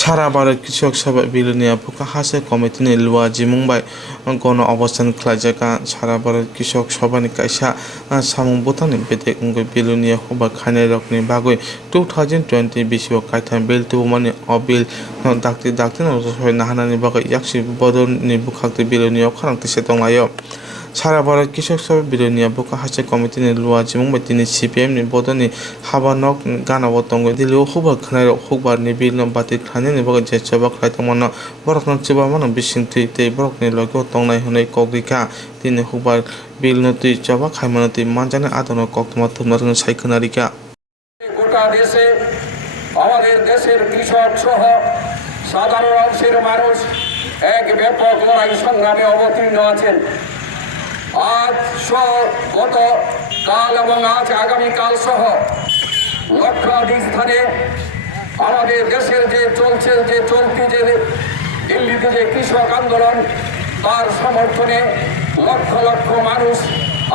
সারা भारत कृषक सभा बिलुनिया फुकाहासे कमिटिनि लुआ जिमुंबाय गण अबस्थान खालायजागा सारा भारत कृषक सभानि कायसा सामुं बुथानि बेदे बिलुनिया हबा खायनाय रकनि बागै 2020 बिसिआव कायथाम बिल तुमानि अबिल दाक्ति नसय नाहानानि बागै याक्सि बदलनि बुखाक्ति बिलुनियाव खारांतिसे दंलायो सारा भारत कृषक सभा बिलुनिया फुकाहासे कमिटिनि लुआ जिमुंबाय दिनै CPM नि बदलनि हाबा नक गानाव दंगै दिल्लीआव हबा खानाय हकबारनि बिल बाति खानायनि बागै जेचबा खालायदोंमोन बरकन चिबामान बिसिंथि तै बरकनि लगे दंनाय हनै कग्रिका दिनै हकबार बिल नति चबा खायमानति मानजाने आदन कक्तमा थुमना सायखनारिका গোটা দেশে আমাদের দেশের কৃষক সহ সাধারণ অংশের মানুষ এক ব্যাপক লড়াই সংগ্রামে অবতীর্ণ আছেন। আজ গত কাল এবং আজ আগামীকাল সহ লক্ষাধিক স্থানে আমাদের দেশের যে চলতি যে দিল্লিতে যে কৃষক আন্দোলন তার সমর্থনে লক্ষ লক্ষ মানুষ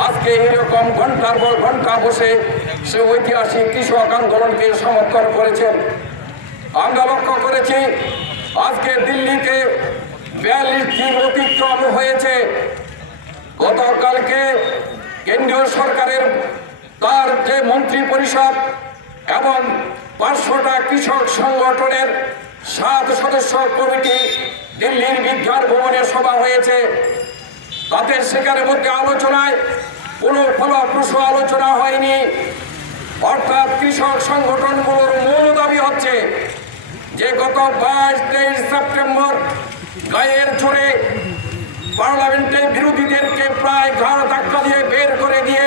আজকে এরকম ঘন্টার পর ঘন্টা বসে সে ঐতিহাসিক কৃষক আন্দোলনকে সমর্থন করেছেন। আমরা লক্ষ্য করেছি আজকে দিল্লিতে 42 দিন অতিক্রম হয়েছে। গতকালকে কেন্দ্রীয় সরকারের তার যে মন্ত্রী পরিষদ এবং 500টা কৃষক সংগঠনের 7 সদস্য কমিটি দিল্লির বিজ্ঞান ভবনে সভা হয়েছে। তাদের সেখানে মধ্যে আলোচনায় কোনো ফলপ্রসূ আলোচনা হয়নি। অর্থাৎ কৃষক সংগঠনগুলোর মূল দাবি হচ্ছে যে গত 22-23 সেপ্টেম্বর গায়ের জোরে পার্লামেন্টের বিরোধীদেরকে প্রায় ঘাড় ধাক্কা দিয়ে বের করে দিয়ে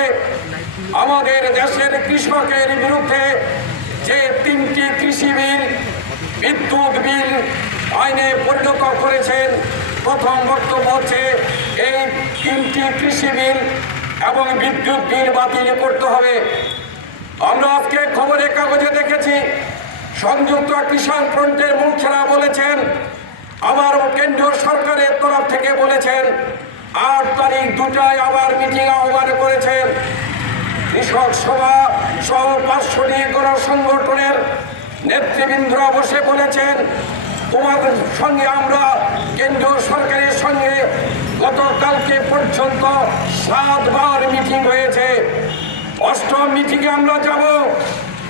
আমাদের দেশের কৃষকের বিরুদ্ধে যে 3টি কৃষি বিল বিদ্যুৎ বিল আইনে পরিণত করেছেন। প্রথম বক্তব্য হচ্ছে এই 3টি কৃষি বিল এবং বিদ্যুৎ বিল বাতিল করতে হবে। আমরা আজকে খবরের কাগজে দেখেছি সংযুক্ত কিষাণ ফ্রন্টের মুখেরা বলেছেন, আবার কেন্দ্রীয় সরকারের তরফ থেকে বলেছেন 8 তারিখ 2টায় আবার মিটিং আহ্বান করেছেন। কৃষক সভা সহ 500টি গণসংগঠনের নেতৃবৃন্দরা বসে বলেছেন তোমাদের সঙ্গে আমরা কেন্দ্রীয় সরকারের সঙ্গে গতকালকে পর্যন্ত 7 বার মিটিং হয়েছে। 8ম মিটিংয়ে আমরা যাব।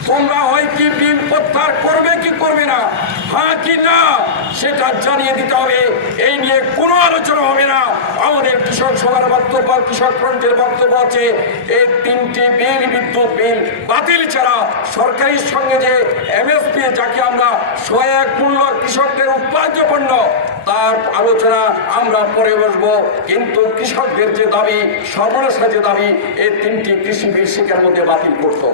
তোমরা হয় কি বিল প্রত্যাহার করবে কি করবে না, হ্যাঁ কি না সেটা জানিয়ে দিতে হবে। এই নিয়ে কোনো আলোচনা হবে না। আমাদের কৃষক সভার বক্তব্য, কৃষক ফ্রন্টের বক্তব্য আছে এই 3টি বিল বিদ্যুৎ বিল বাতিল ছাড়া সরকারের সঙ্গে যে MSP যাকে আমরা সহায়ক মূল্য কৃষকদের উৎপাদ্য পণ্য তার আলোচনা আমরা পরে বসবো, কিন্তু কৃষকদের যে দাবি সর্বনাশা যে দাবি এই 3টি কৃষি বিল শিকার মধ্যে বাতিল করতে